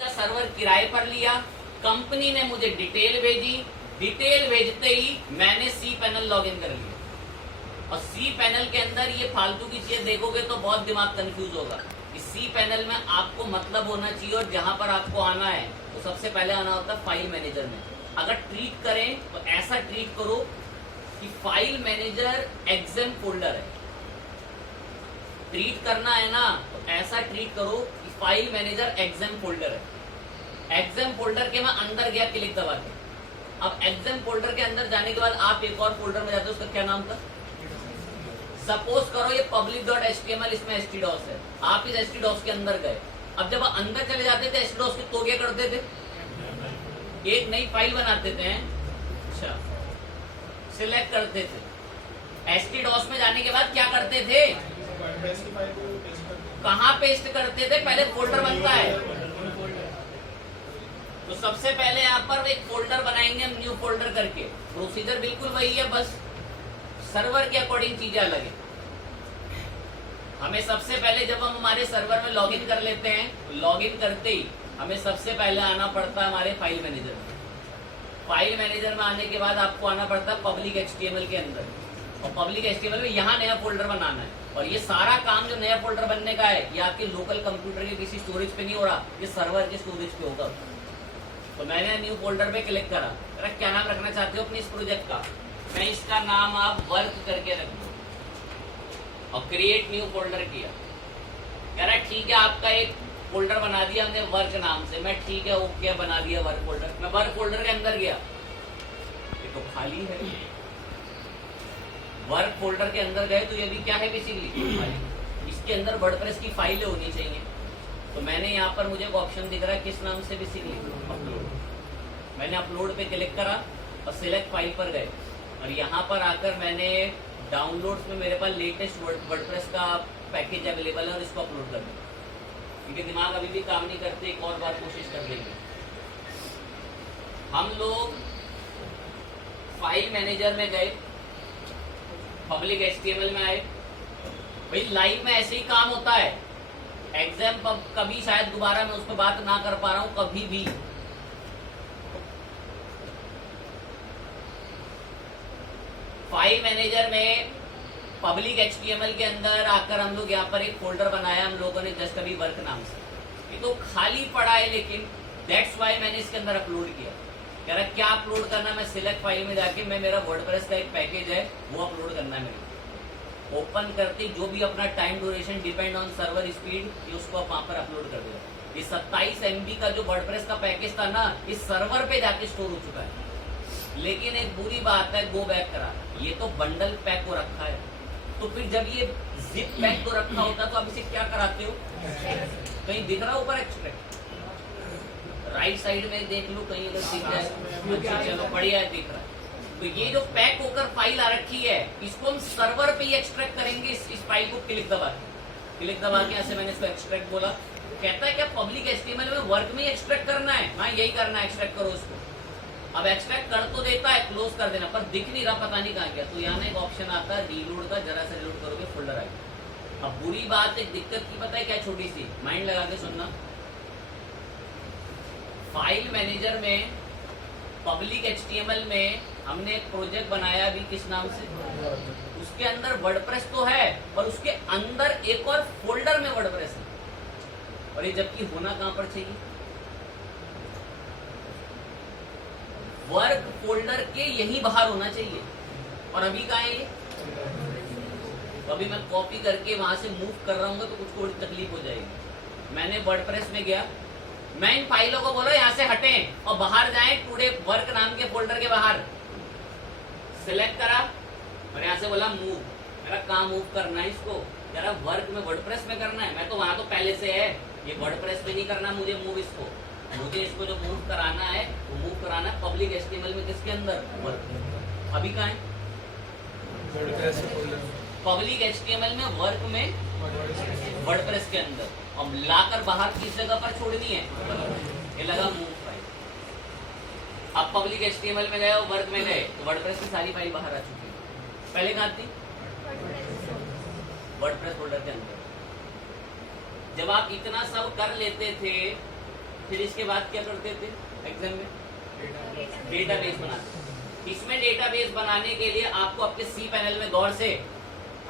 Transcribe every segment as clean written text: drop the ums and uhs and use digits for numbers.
का सर्वर किराए पर लिया, कंपनी ने मुझे डिटेल भेजी, डिटेल भेजते ही मैंने सी पैनल लॉगिन कर लिया। और सी पैनल के अंदर ये फालतू की चीज देखोगे तो बहुत दिमाग कंफ्यूज होगा। इस सी पैनल में आपको मतलब होना चाहिए, और जहां पर आपको आना है तो सबसे पहले आना होता है फाइल मैनेजर में। अगर ट्रीट करें तो ऐसा ट्रीट करो कि फाइल मैनेजर एग्जाम फोल्डर है। ट्रीट करना है ना तो ऐसा ट्रीट करो कि फाइल मैनेजर एग्जाम फोल्डर है। एग्जाम फोल्डर के मैं अंदर गया क्लिक दबा के। अब एग्जाम फोल्डर के अंदर जाने के बाद आप एक और फोल्डर में जाते हो, उसका क्या नाम था? सपोज करो ये public.html, इसमें htdos है। आप इस htdos के अंदर गए। अब जब अंदर चले जाते थे htdos के तो क्या करते थे? एक नई फाइल बनाते थे। अच्छा, सिलेक्ट करते थे। htdos में जाने के बाद क्या करते थे? कहाँ पेस्ट करते थे? पहले फोल्डर बनता है तो सबसे पहले यहाँ पर एक फोल्डर बनाएंगे हम, न्यू फोल्डर करके। प्रोसीजर बिल्कुल वही है, बस सर्वर के अकॉर्डिंग चीजें अलग है। हमें सबसे पहले जब हम हमारे सर्वर में लॉगिन कर लेते हैं, लॉगिन करते ही हमें सबसे पहले आना पड़ता है हमारे फाइल मैनेजर में। फाइल मैनेजर में आने के बाद आपको आना पड़ता है पब्लिक एचटीएमएल के अंदर, और पब्लिक एचटीएमएल में यहाँ नया फोल्डर बनाना है। और ये सारा काम जो नया फोल्डर बनने का है ये आपके लोकल कंप्यूटर के किसी स्टोरेज पे नहीं हो रहा, ये सर्वर के स्टोरेज पे होगा। तो मैंने न्यू फोल्डर पे क्लिक करा। क्या नाम रखना चाहते हो अपने इस प्रोजेक्ट का? मैं इसका नाम आप वर्क करके रख दो और क्रिएट न्यू फोल्डर किया। कह रहा ठीक है, आपका एक फोल्डर बना दिया हमने वर्क नाम से। मैं ठीक है ओके बना दिया वर्क फोल्डर। मैं वर्क फोल्डर के अंदर गया, ये तो खाली है। वर्क फोल्डर के अंदर गए तो ये भी क्या है बेसिकली खाली। इसके अंदर वर्डप्रेस की फाइलें होनी चाहिए। तो मैंने यहाँ पर मुझे एक ऑप्शन दिख रहा है किस नाम से बेसिकली अपलोड। मैंने अपलोड पे क्लिक करा और सिलेक्ट फाइल पर गए, और यहाँ पर आकर मैंने डाउनलोड्स में मेरे पास लेटेस्ट वर्डप्रेस का पैकेज अवेलेबल है और इसको अपलोड कर दिया। क्योंकि दिमाग अभी भी काम नहीं करते, एक और बार कोशिश कर देंगे। हम लोग फाइल मैनेजर में गए, पब्लिक एचटीएमएल में आए। भाई लाइव में ऐसे ही काम होता है। एग्जाम कभी शायद दोबारा मैं उस पर बात ना कर पा रहा हूं कभी भी। फाइल मैनेजर में पब्लिक एचटीएमएल के अंदर आकर हम लोग यहाँ पर एक फोल्डर बनाया हम लोगों ने जस्ट अभी वर्क नाम से। ये तो खाली पड़ा है, लेकिन दैट्स वाई मैंने इसके अंदर अपलोड किया। कह रहा क्या अपलोड करना? मैं सिलेक्ट फाइल में जाके मैं मेरा वर्डप्रेस का एक पैकेज है वो अपलोड करना है मेरे। ओपन करते जो भी अपना time duration depend on server speed, ये उसको आप वहां पर अपलोड कर दिया। ये 27 MB का जो वर्डप्रेस का पैकेज था ना, इस सर्वर पे जाके स्टोर हो चुका है। लेकिन एक बुरी बात है, गो बैक करा। ये तो बंडल पैक हो रखा है, तो फिर जब ये जिप पैक हो रखा होता तो आप इसे क्या कराते हो? कहीं दिख रहा ऊपर एक्सट्रैक्ट? राइट साइड में देख लो कहीं अगर दिख रहा है। चलो बढ़िया है, दिख रहा है। तो ये जो पैक होकर फाइल आ रखी है इसको हम सर्वर पे ही एक्सट्रैक्ट करेंगे। इस फाइल को क्लिक दबा के ऐसे मैंने इसको एक्सट्रैक्ट बोला। कहता है क्या पब्लिक एचटीएमएल में वर्क में ही एक्सट्रैक्ट करना है? हाँ यही करना है, एक्सट्रैक्ट करो इसको। अब एक्सट्रैक्ट कर तो देता है, क्लोज कर देना, पर दिख नहीं रहा, पता नहीं कहाँ गया। तो यहाँ एक ऑप्शन आता है रीलोड का, जरा से रीलोड करोगे फोल्डर आएगा। अब बुरी बात एक दिक्कत की पता है क्या? छोटी सी माइंड लगा के सुनना। फाइल मैनेजर में पब्लिक एचटीएमएल में हमने एक प्रोजेक्ट बनाया अभी किस नाम से? उसके अंदर वर्डप्रेस तो है और उसके अंदर एक और फोल्डर में वर्डप्रेस है। और ये जबकि होना कहां पर चाहिए? वर्क फोल्डर के यही बाहर होना चाहिए। और अभी कहाँ है ये? तो अभी मैं कॉपी करके वहां से मूव कर रहा हूँ तो कुछ थोड़ी तकलीफ हो जाएगी। मैंने वर्डप्रेस में गया, मैं इन फाइलों को बोला यहाँ से हटें और बाहर जाएं, टुडे वर्क नाम के फोल्डर के बाहर। सिलेक्ट करा और यहाँ से बोला मूव। मेरा कहाँ मूव करना है इसको? जरा वर्क में वर्डप्रेस में करना है। मैं तो वहां तो पहले से है, ये वर्डप्रेस में नहीं करना मुझे मूव इसको। मुझे इसको जो मूव कराना है वो मूव कराना है पब्लिक एचटीएमएल में, किसके अंदर? वर्क। अभी कहाँ है? पब्लिक एचटीएमएल में वर्क में वर्डप्रेस के अंदर। अब लाकर बाहर किस जगह पर छोड़नी है? ये लगा मूव फाइल। अब पब्लिक एचटीएमएल में गए और वर्क में गए तो वर्डप्रेस की सारी फाइल बाहर आ चुकी है। पहले कहाँ थी? वर्डप्रेस फोल्डर के अंदर। जब आप इतना सब कर लेते थे फिर इसके बाद क्या करते थे एग्जाम में? डेटाबेस बनाते। इसमें डेटाबेस बनाने के लिए आपको आपके सी पैनल में गौर से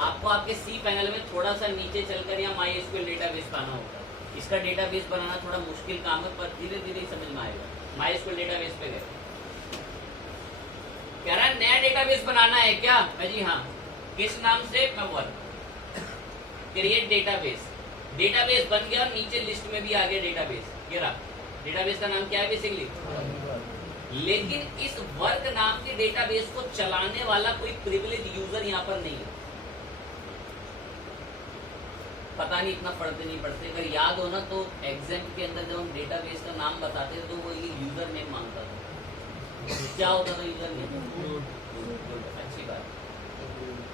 आपको आपके सी पैनल में थोड़ा सा नीचे चलकर यहाँ MySQL डेटाबेस बनाना होगा। इसका डेटाबेस बनाना थोड़ा मुश्किल काम है, पर धीरे धीरे समझ में आएगा। MySQL डेटाबेस पे गए, कह रहा है नया डेटाबेस बनाना है क्या? जी हाँ। किस नाम से? वर्क। Create database. डेटाबेस बन गया और नीचे लिस्ट में भी आ गया डेटाबेस। ये रहा डेटाबेस का नाम क्या है बेसिकली? लेकिन इस वर्क नाम के डेटाबेस को चलाने वाला कोई प्रिविलेज यूजर यहाँ पर नहीं है। पता नहीं इतना पढ़ते नहीं पढ़ते, अगर याद हो ना तो एग्जाम के अंदर जब हम डेटाबेस का नाम बताते तो वो ये यूजर नेम मांगता था। क्या होता था यूजर नेम? अच्छी बात।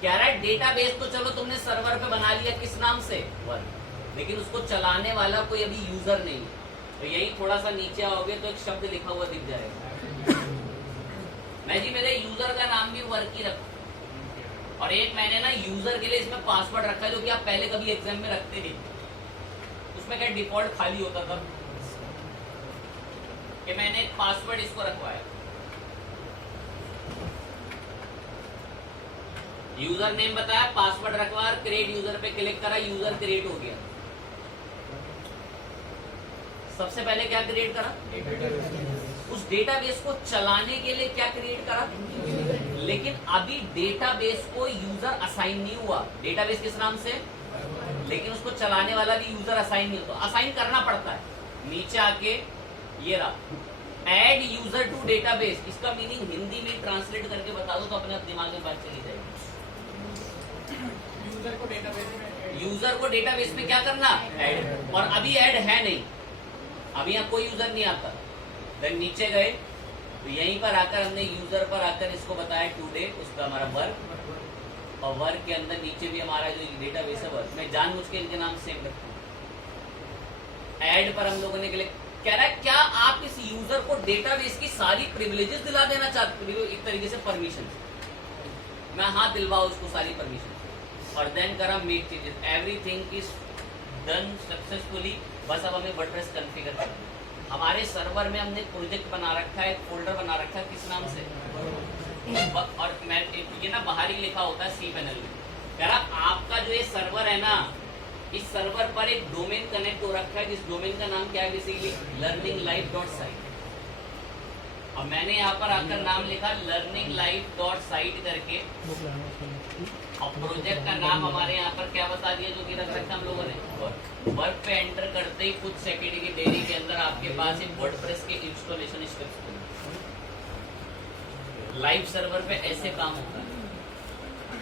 कह रहा है डेटाबेस तो चलो तुमने सर्वर पे बना लिया, किस नाम से? वर्क। लेकिन उसको चलाने वाला कोई अभी यूजर नहीं है। तो यही थोड़ा सा नीचे आओगे तो एक शब्द लिखा हुआ दिख जाएगा। मैं जी मेरे यूजर का नाम भी वर्क ही रखा, और एक मैंने ना यूजर के लिए इसमें पासवर्ड रखा है जो कि आप पहले कभी एग्जाम में रखते नहीं। उसमें क्या डिफॉल्ट खाली होता था कि मैंने एक पासवर्ड इसको रखवाया। यूजर नेम बताया, पासवर्ड रखवा, क्रिएट यूजर पे क्लिक करा, यूजर क्रिएट हो गया। सबसे पहले क्या क्रिएट करा? उस डेटाबेस को चलाने के लिए क्या क्रिएट करा? लेकिन अभी डेटाबेस को यूजर असाइन नहीं हुआ। डेटाबेस किस नाम से? लेकिन उसको चलाने वाला भी यूजर असाइन नहीं होता। असाइन करना पड़ता है। नीचे आके ये रहा एड यूजर टू डेटाबेस। इसका मीनिंग हिंदी में ट्रांसलेट करके बता दो तो अपने दिमाग में बात चली जाएगी। यूजर को डेटाबेस में क्या करना? ऐड। और अभी ऐड है नहीं, अभी यहाँ कोई यूजर नहीं आता। देन नीचे गए तो यहीं पर आकर हमने यूजर पर आकर इसको बताया टुडे, उसका हमारा वर्क, और वर्क के अंदर नीचे भी हमारा जो डेटाबेस है वर्क। मैं जानबूझ के इनके नाम सेम रखता हूँ। ऐड पर हम लोगों ने क्लिक। कह रहा है क्या आप इस यूजर को डेटाबेस की सारी प्रिविलेजेस दिला देना चाहते हो? एक तरीके से परमिशन। मैं हाँ दिलवाओ उसको सारी परमिशन, और देन करा make changes. Everything is done successfully. बस अब हमें वर्डप्रेस कॉन्फ़िगर करना है। हमारे सर्वर में हमने प्रोजेक्ट बना रखा है, फोल्डर बना रखा है, किस नाम से? और मैं ये ना बाहर ही लिखा होता है सी पैनल में। कह रहा आपका जो ये सर्वर है ना, इस सर्वर पर एक डोमेन कनेक्ट हो रखा है, जिस डोमेन का नाम क्या है बेसिकली? learninglife.site। और मैंने यहाँ पर आकर नाम लिखा learninglife.site करके, और प्रोजेक्ट का नाम हमारे यहाँ पर क्या बता दिया जो कि रख रखा हम लोगों ने? वर्क पे एंटर करते ही कुछ सेकंड की देरी के अंदर आपके पास एक वर्डप्रेस के इंस्टॉलेशन स्टेप्स लाइव सर्वर पे ऐसे काम होता है।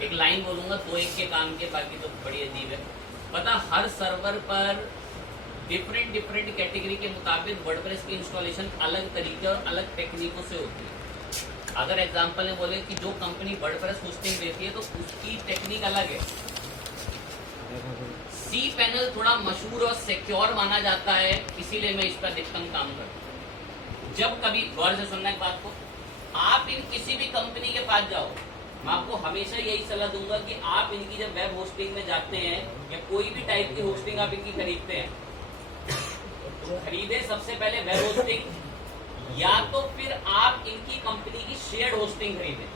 एक लाइन बोलूंगा तो एक के काम के, बाकी तो बड़ी अजीब है। पता हर सर्वर पर डिफरेंट कैटेगरी के मुताबिक वर्डप्रेस की इंस्टॉलेशन अलग तरीके और अलग टेक्निकों से होती है। अगर एग्जांपल में बोले कि जो कंपनी वर्डप्रेस होस्टिंग देती है तो उसकी टेक्निक अलग है। सी पैनल थोड़ा मशहूर और सिक्योर माना जाता है, इसीलिए मैं इस पर अधिकतम काम करता हूँ। जब कभी गौर से सुनना एक बात को, आप इन किसी भी कंपनी के पास जाओ, मैं आपको हमेशा यही सलाह दूंगा कि आप इनकी जब वेब होस्टिंग में जाते हैं या कोई भी टाइप की होस्टिंग आप इनकी खरीदते हैं, तो खरीदे सबसे पहले वेब होस्टिंग, या तो फिर आप इनकी कंपनी की शेयर्ड होस्टिंग खरीदें।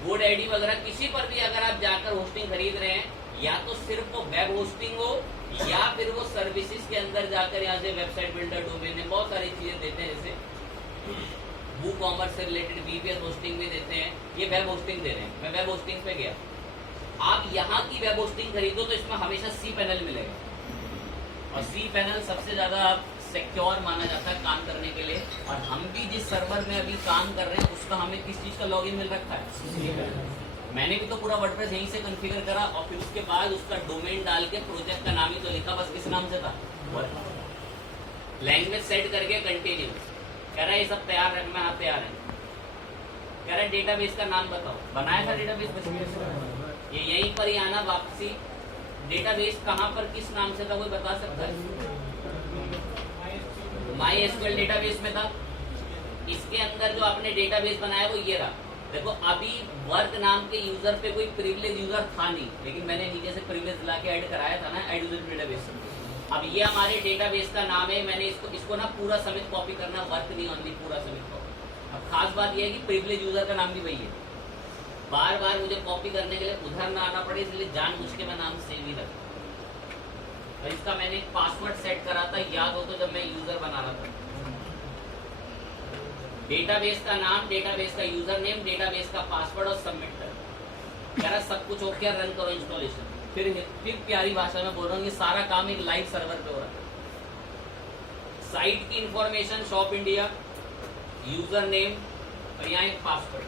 GoDaddy वगैरह किसी पर भी अगर आप जाकर होस्टिंग खरीद रहे हैं, या तो सिर्फ वो वेब होस्टिंग हो, या फिर वो सर्विसेज के अंदर जाकर यहाँ से वेबसाइट बिल्डर, डोमेन में बहुत सारी चीजें देते हैं, जैसे WooCommerce से रिलेटेड VPS होस्टिंग भी देते हैं। ये वेब होस्टिंग दे रहे हैं। मैं वेब होस्टिंग पे गया, आप यहाँ की वेब होस्टिंग खरीदो तो इसमें हमेशा सी पैनल मिलेगा, और सी पैनल सबसे ज्यादा सिक्योर माना जाता है काम करने के लिए। और हम भी जिस सर्वर में अभी काम कर रहे हैं उसका हमें किस चीज का लॉगिन मिल रखा है? मैंने भी तो पूरा वर्डप्रेस यहीं से कॉन्फ़िगर करा, और फिर उसके बाद उसका डोमेन डाल के प्रोजेक्ट का नाम ही तो लिखा, बस किस नाम से था? लैंग्वेज सेट करके कंटिन्यू। कह रहा है ये सब तैयार है, मैं आप तैयार है। कह रहा है डेटाबेस का नाम बताओ। बनाया था डेटाबेस, ये यहीं पर ही आना वापसी। डेटाबेस कहाँ पर किस नाम से था कोई बता सकता है? MySQL डेटाबेस में था। इसके अंदर जो आपने डेटाबेस बनाया वो ये रहा। देखो अभी वर्क नाम के यूजर पे कोई प्रिविलेज यूजर था नहीं, लेकिन मैंने नीचे से प्रिविलेज ला के ऐड कराया था ना, ऐड यूजर डेटाबेस। अब ये हमारे डेटाबेस का नाम है, मैंने इसको ना पूरा समेत कॉपी करना, वर्क नहीं ओनली, पूरा समेत कॉपी। अब खास बात ये है कि प्रिविलेज यूजर का नाम भी वही है, बार बार मुझे कॉपी करने के लिए उधर ना आना पड़े, इसलिए जानबूझ के मैं नाम सेव ही रखता हूं। और इसका मैंने एक पासवर्ड सेट करा था, याद हो तो, जब मैं यूजर बना रहा था। डेटाबेस का नाम, डेटाबेस का यूजर नेम, डेटाबेस का पासवर्ड और सबमिट कर, करा सब कुछ ओके, रन करो इंस्टॉलेशन। फिर प्यारी भाषा में बोल रहा हूँ, ये सारा काम एक लाइव सर्वर पे हो रहा है। साइट की information, shop India, user name और यहाँ एक पासवर्ड।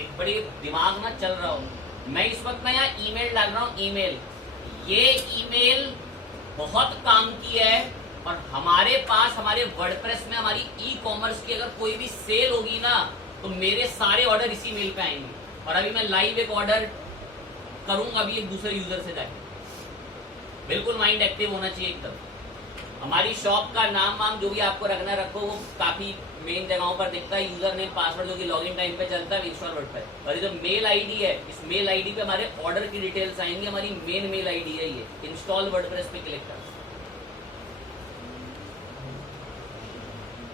एक बड़ी दिमाग ना चल रहा हो। मैं इस वक्त ना यहाँ ईमेल डाल रहा हूँ, ईमेल, ये ईमेल बहुत काम की है। और हमारे पास, हमारे वर्डप्रेस में, हमारी ई कॉमर्स की अगर कोई भी सेल होगी ना, तो मेरे सारे ऑर्डर इसी मेल पे आएंगे। और अभी मैं लाइव एक ऑर्डर करूंगा अभी एक दूसरे यूजर से जाके। बिल्कुल माइंड एक्टिव होना चाहिए एकदम। हमारी शॉप का नाम वाम जो भी आपको रखना रखो, वो काफी मेन जगहों पर दिखता है, यूजर नेम, पासवर्ड जो कि लॉगिन टाइम पे चलता है, इंस्टॉल वर्डप्रेस। और ये जो मेल आईडी है, इस मेल आईडी पे हमारे ऑर्डर की डिटेल्स आएंगी। हमारी मेन मेल आईडी है ये, इंस्टॉल वर्डप्रेस पे क्लिक कर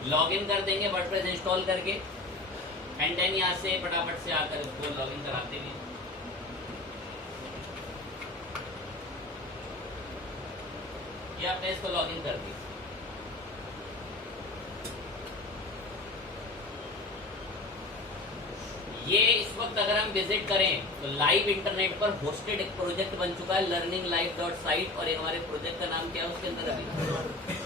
लॉगिन कर देंगे वर्डप्रेस इंस्टॉल करके, एंड देन यहाँ से फटाफट से आकर उसको लॉगिन कराते हैं। ये आपने इसको लॉगिन कर दिया। ये इस वक्त अगर हम विजिट करें तो लाइव इंटरनेट पर होस्टेड एक प्रोजेक्ट बन चुका है, learninglive.site, और एक हमारे प्रोजेक्ट का नाम क्या है उसके अंदर अभी।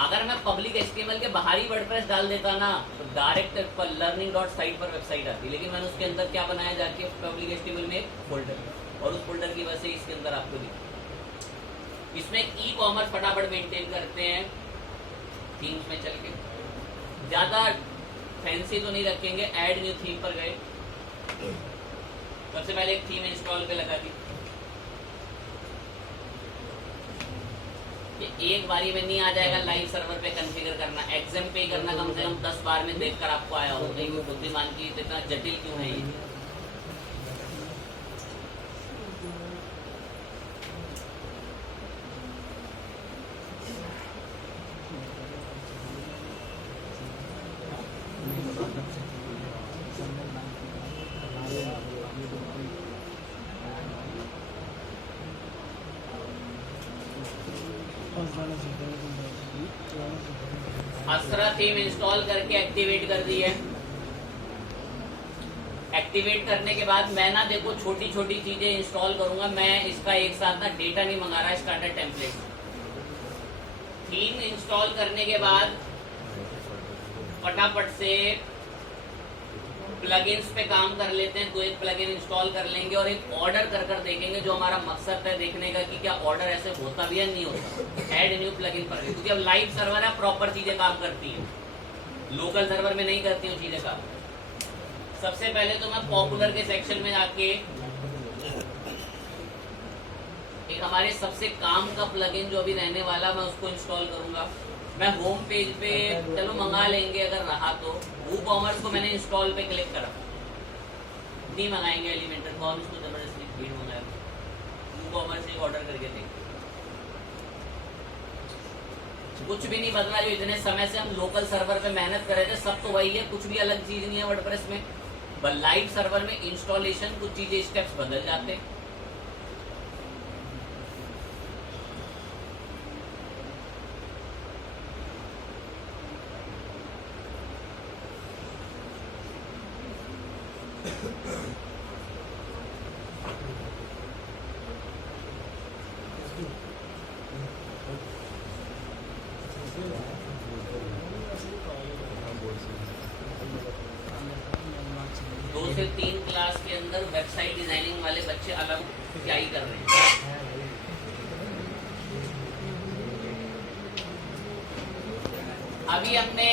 अगर मैं पब्लिक एचटीएमएल के बाहरी वर्डप्रेस डाल देता ना, तो डायरेक्ट learning.site पर वेबसाइट आती, लेकिन मैंने उसके अंदर क्या बनाया, जाके पब्लिक एचटीएमएल में एक फोल्डर, और उस फोल्डर की वजह से इसके अंदर आपको दिखा। इसमें ई कॉमर्स फटाफट मेंटेन करते हैं थीम्स में चल के, ज्यादा फैंसी तो नहीं रखेंगे। ऐड न्यू थीम पर गए, सबसे पहले एक थीम इंस्टॉल पे लगा दी। ये एक बारी में नहीं आ जाएगा लाइव सर्वर पे कॉन्फ़िगर करना, एग्जाम पे करना कम से कम 10 बार में देखकर आपको आया हो। नहीं, बुद्धिमान की इतना जटिल क्यों है ये। असरा थीम इंस्टॉल करके एक्टिवेट कर दी है। एक्टिवेट करने के बाद मैं ना देखो छोटी छोटी चीजें इंस्टॉल करूंगा। मैं इसका एक साथ ना डेटा नहीं मंगा रहा, स्टैंडर्ड टेम्पलेट। थीम इंस्टॉल करने के बाद फटाफट से प्लगइन्स पे काम कर लेते हैं। 2-1 प्लगइन इंस्टॉल कर लेंगे और एक ऑर्डर कर कर देखेंगे, जो हमारा मकसद है देखने का कि क्या ऑर्डर ऐसे होता भी है नहीं होता। ऐड न्यू प्लगइन पर, क्योंकि अब लाइव सर्वर है, प्रॉपर चीजें काम करती हैं, लोकल सर्वर में नहीं करती हूँ चीजें काम। सबसे पहले तो मैं पॉपुलर के सेक्शन में आके एक हमारे सबसे काम का प्लगइन जो अभी रहने वाला, मैं उसको इंस्टॉल करूंगा। मैं होम पेज पे चलो मंगा लेंगे अगर रहा तो। वूकॉमर्स को मैंने इंस्टॉल पे क्लिक करा, नहीं मंगाएंगे एलिमेंटर कॉम, इसको जबरदस्ती भीड़ मंगाया। वूकॉमर्स एक ऑर्डर करके देखें, कुछ भी नहीं बदला। जो इतने समय से हम लोकल सर्वर पे मेहनत कर रहे थे सब तो वही है, कुछ भी अलग चीज नहीं है वर्डप्रेस में। बस लाइव सर्वर में इंस्टॉलेशन कुछ चीजें, स्टेप्स बदल जाते हैं। से 3 क्लास के अंदर वेबसाइट डिजाइनिंग वाले बच्चे अलग क्या ही कर रहे हैं। अभी हमने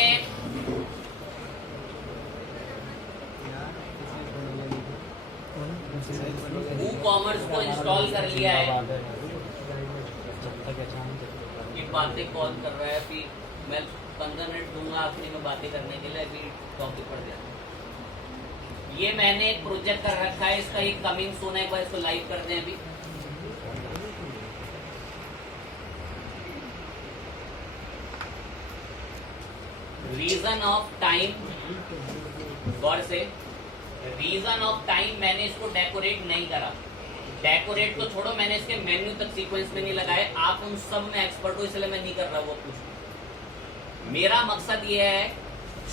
वूकॉमर्स को इंस्टॉल कर लिया है। ये बातें कौन कर रहा है? अभी मैं 15 मिनट दूंगा आखिरी में बातें करने के लिए, अभी टॉपिक पड़ गया। ये मैंने एक प्रोजेक्ट कर रखा है, इसका एक कमिंग सोना, एक बार इसको लाइव कर दें। अभी रीजन ऑफ टाइम, गौर से, रीजन ऑफ टाइम मैंने इसको डेकोरेट नहीं करा। डेकोरेट तो छोड़ो, मैंने इसके मेन्यू तक सीक्वेंस में नहीं लगाए। आप उन सब में एक्सपर्ट हो, इसलिए मैं नहीं कर रहा वो कुछ। मेरा मकसद ये है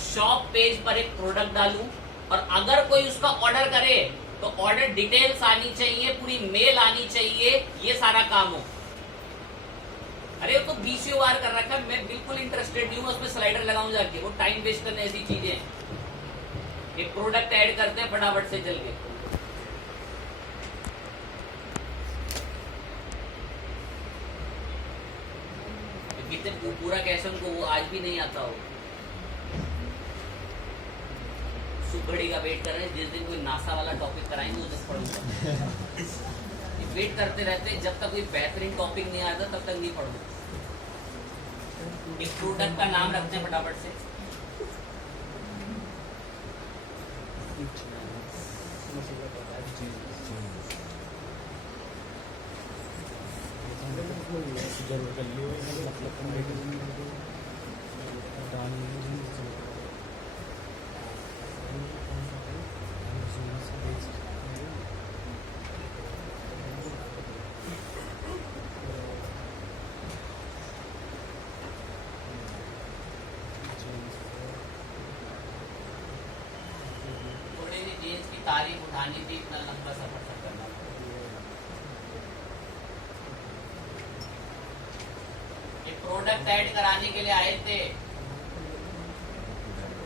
शॉप पेज पर एक प्रोडक्ट डालूं, और अगर कोई उसका ऑर्डर करे तो ऑर्डर डिटेल्स आनी चाहिए, पूरी मेल आनी चाहिए, ये सारा काम हो। अरे वो तो 20 बार कर रखा है, मैं बिल्कुल इंटरेस्टेड नहीं हूँ उसमें स्लाइडर लगाऊं जाके, वो टाइम वेस्ट करने ऐसी चीजें हैं। एक प्रोडक्ट ऐड करते हैं फटाफट से चल के। कितने पूरा कैसे उनको वो आज भी नहीं आता हो। सुबड़ी का वेट कर रहे हैं, जिस दिन कोई नासा वाला टॉपिक कराएंगे उस दिन पढ़ूंगा। वेट करते रहते हैं, जब तक कोई बेहतरीन टॉपिक नहीं आता तब तक नहीं पढ़ूंगा। एक प्रोडक्ट का नाम रखते हैं फटाफट से। जीन्स की तारीफ उठानी थी, इतना लंबा सफर तक करना था। ये प्रोडक्ट ऐड कराने के लिए आए थे,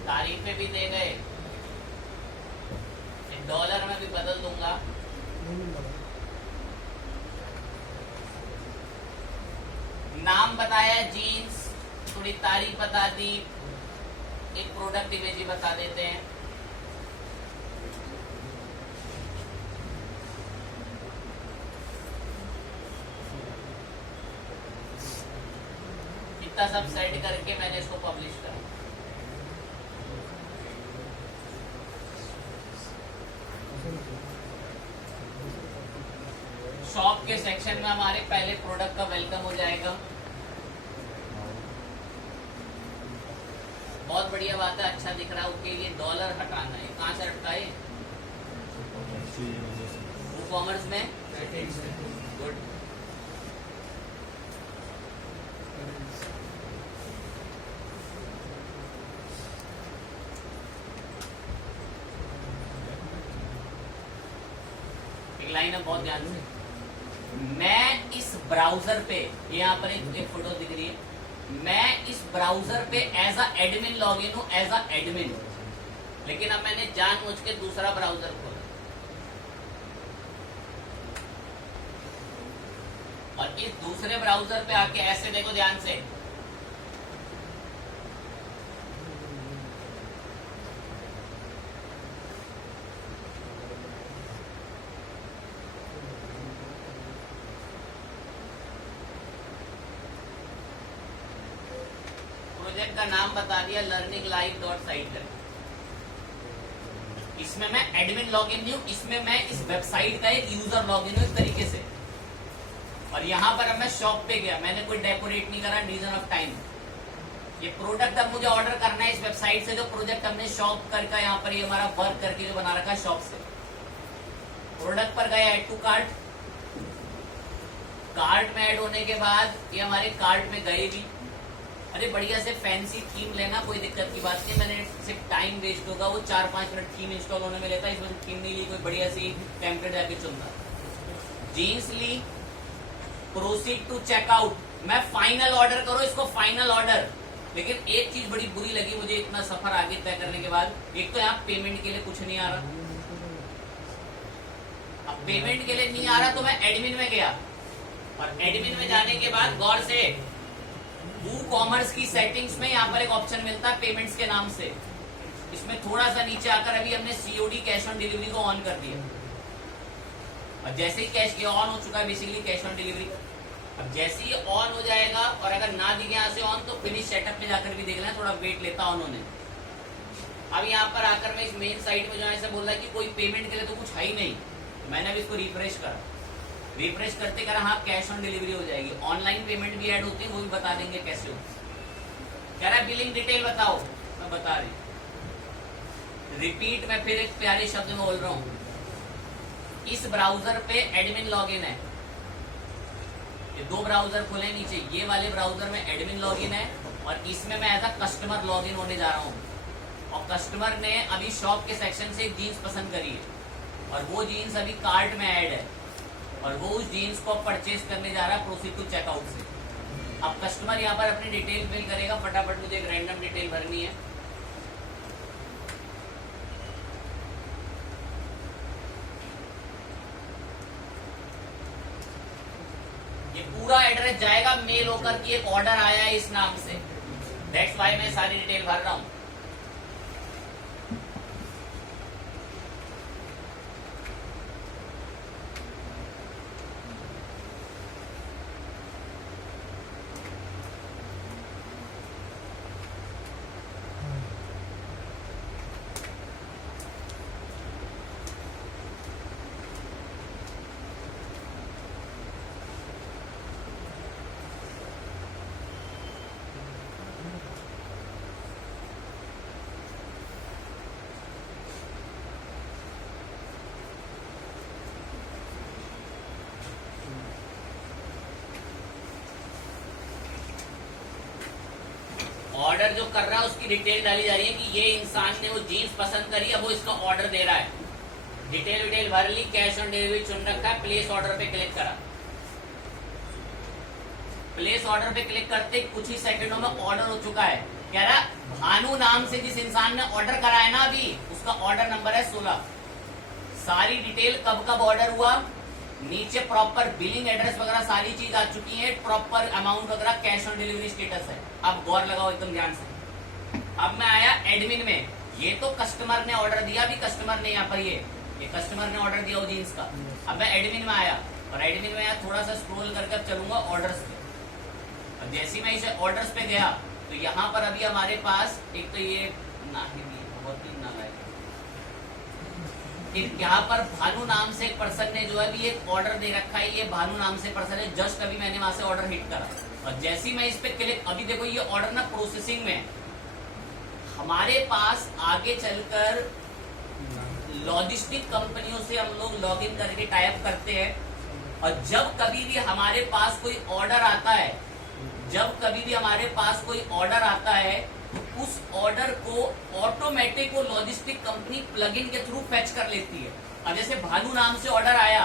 तारीफें भी दे गए, डॉलर में भी बदल दूंगा। नाम बताया जीन्स, थोड़ी तारीफ बता दी, एक प्रोडक्ट इमेज ही बता देते हैं। इतना सब सेट करके मैंने इसको पब्लिश करा। शॉप के सेक्शन में हमारे पहले प्रोडक्ट का वेलकम हो जाएगा। बहुत बढ़िया बात है, अच्छा दिख रहा है। ओके, ये डॉलर हटाना है, कहाँ से हटता है? कॉमर्स में। गुड। एक लाइन है, बहुत ध्यान से। मैं इस ब्राउजर पे, यहाँ पर एक फोटो दिख रही है, मैं इस ब्राउजर पे एज अ एडमिन लॉगिन हूं, एज अ एडमिन। लेकिन अब मैंने जानबूझ के दूसरा ब्राउजर खोला, और इस दूसरे ब्राउजर पे आके ऐसे देखो ध्यान से, प्रोजेक्ट का नाम बता दिया, learninglive.site करके। इसमें मैं एडमिन लॉगिन नहीं हूं, इसमें मैं इस वेबसाइट का एक यूजर लॉगिन हूं इस तरीके से। और यहां पर अब मैं शॉप पे गया, मैंने कोई डेकोरेट नहीं करा, रीजन ऑफ टाइम। ये प्रोडक्ट अब मुझे ऑर्डर करना है इस वेबसाइट से, जो प्रोजेक्ट हमने शॉप करके यहाँ पर ये हमारा वर्क करके जो बना रखा है शॉप से। प्रोडक्ट पर गया, ऐड टू कार्ट। कार्ट में ऐड होने के बाद ये हमारे कार्ट में गए भी। अरे बढ़िया से फैंसी थीम लेना, कोई दिक्कत की बात नहीं, मैंने सिर्फ टाइम वेस्ट होगा, वो 4-5 मिनट थीम इंस्टॉल होने में लेता, इसमें थीम नहीं ली, कोई बढ़िया सी टेम्पलेट जाके चुनता। जीन्स ली, प्रोसीड टू चेकआउट। मैं फाइनल ऑर्डर करो इसको, फाइनल ऑर्डर। लेकिन एक चीज बड़ी बुरी लगी मुझे इतना सफर आगे तय करने के बाद, एक तो यहाँ पेमेंट के लिए कुछ नहीं आ रहा। अब पेमेंट के लिए नहीं आ रहा तो मैं एडमिन में गया, और एडमिन में जाने के बाद गौर से कॉमर्स की सेटिंग्स में यहाँ पर एक ऑप्शन मिलता है पेमेंट्स के नाम से। इसमें थोड़ा सा नीचे आकर अभी हमने सीओडी कैश ऑन डिलीवरी को ऑन कर दिया, और जैसे ही कैश ऑन हो चुका है बेसिकली कैश ऑन डिलीवरी। अब जैसे ही ऑन हो जाएगा, और अगर ना दिखे यहाँ से ऑन, तो फिनिश सेटअप में जाकर भी देख लेना, थोड़ा वेट लेता उन्होंने। अब यहाँ पर आकर मैं इस मेन साइट में जो ऐसे बोल रहा है कि कोई पेमेंट के लिए तो कुछ है ही नहीं, मैंने अभी इसको रिफ्रेश करा। रिफ्रेश करते करा, हाँ कैश ऑन डिलीवरी हो जाएगी। ऑनलाइन पेमेंट भी ऐड होती है, वो भी बता देंगे कैसे हो। कह रहा है बिलिंग डिटेल बताओ, मैं बता रही हूँ। रिपीट मैं फिर एक प्यारे शब्द में बोल रहा हूँ, इस ब्राउजर पे एडमिन लॉगिन है, ये दो ब्राउजर खुले नीचे, ये वाले ब्राउजर में एडमिन लॉगिन है और इसमें मैं एज अ कस्टमर लॉगिन होने जा रहा हूँ। और कस्टमर ने अभी शॉप के सेक्शन से एक जीन्स पसंद करी है और वो जीन्स अभी कार्ट में ऐड है और वो उस जीन्स को परचेज करने जा रहा है प्रोसीड टू चेकआउट से। अब कस्टमर यहाँ पर अपनी डिटेल फिल करेगा, फटाफट मुझे एक रैंडम डिटेल भरनी है। ये पूरा एड्रेस जाएगा मेल होकर कि एक ऑर्डर आया है इस नाम से, दैट्स व्हाई मैं सारी डिटेल भर रहा हूं। ऑर्डर जो कर रहा है उसकी डिटेल डाली जा रही है कि ये इंसान ने वो जीन्स पसंद करी है, वो इसका ऑर्डर दे रहा है। डिटेल विटेल भर ली, कैश ऑन डिलीवरी चुन रखा है, प्लेस ऑर्डर पे क्लिक करा। प्लेस ऑर्डर पे क्लिक करते कुछ ही सेकंडों में ऑर्डर हो चुका है। कह रहा भानु नाम से जिस इंसान ने ऑर्डर करा है ना अभी, उसका ऑर्डर नंबर है 16। सारी डिटेल कब कब ऑर्डर हुआ, नीचे प्रॉपर बिलिंग एड्रेस वगैरह सारी चीज आ चुकी है, प्रॉपर अमाउंट वगैरह, कैश ऑन डिलीवरी स्टेटस है। अब गौर लगाओ एकदम ध्यान से। अब मैं आया एडमिन में, ये तो कस्टमर ने ऑर्डर दिया, अभी कस्टमर ने यहाँ पर ये कस्टमर ने ऑर्डर दिया वो जीन्स का। अब मैं एडमिन में आया और एडमिन में थोड़ा सा स्क्रॉल करके अब चलूंगा ऑर्डर्स पे। अब जैसे मैं इसे ऑर्डर्स पे गया तो यहाँ पर अभी हमारे पास एक तो ये बहुत ही नालायक, यहाँ पर भानु नाम से एक पर्सन ने जो है अभी एक ऑर्डर दे रखा है, ये भानु नाम से पर्सन है। जस्ट अभी मैंने वहां से ऑर्डर हिट करा और जैसे ही मैं इस पे क्लिक, अभी देखो ये ऑर्डर ना प्रोसेसिंग में। हमारे पास आगे चलकर लॉजिस्टिक कंपनियों से हम लोग लॉगिन करके टाइप करते हैं और जब कभी भी हमारे पास कोई ऑर्डर आता है, जब कभी भी हमारे पास कोई ऑर्डर आता है तो उस ऑर्डर को ऑटोमेटिक वो लॉजिस्टिक कंपनी प्लगइन के थ्रू फैच कर लेती है। अब जैसे भानु नाम से ऑर्डर आया,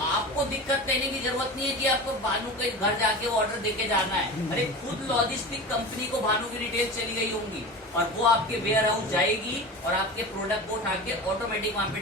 आपको दिक्कत देने की जरूरत नहीं है कि आपको भानु के घर जाके ऑर्डर देके जाना है। अरे खुद लॉजिस्टिक कंपनी को भानु की डिटेल चली गई होंगी और वो आपके वेयर हाउस जाएगी और आपके प्रोडक्ट को उठा के ऑटोमेटिक वहां पे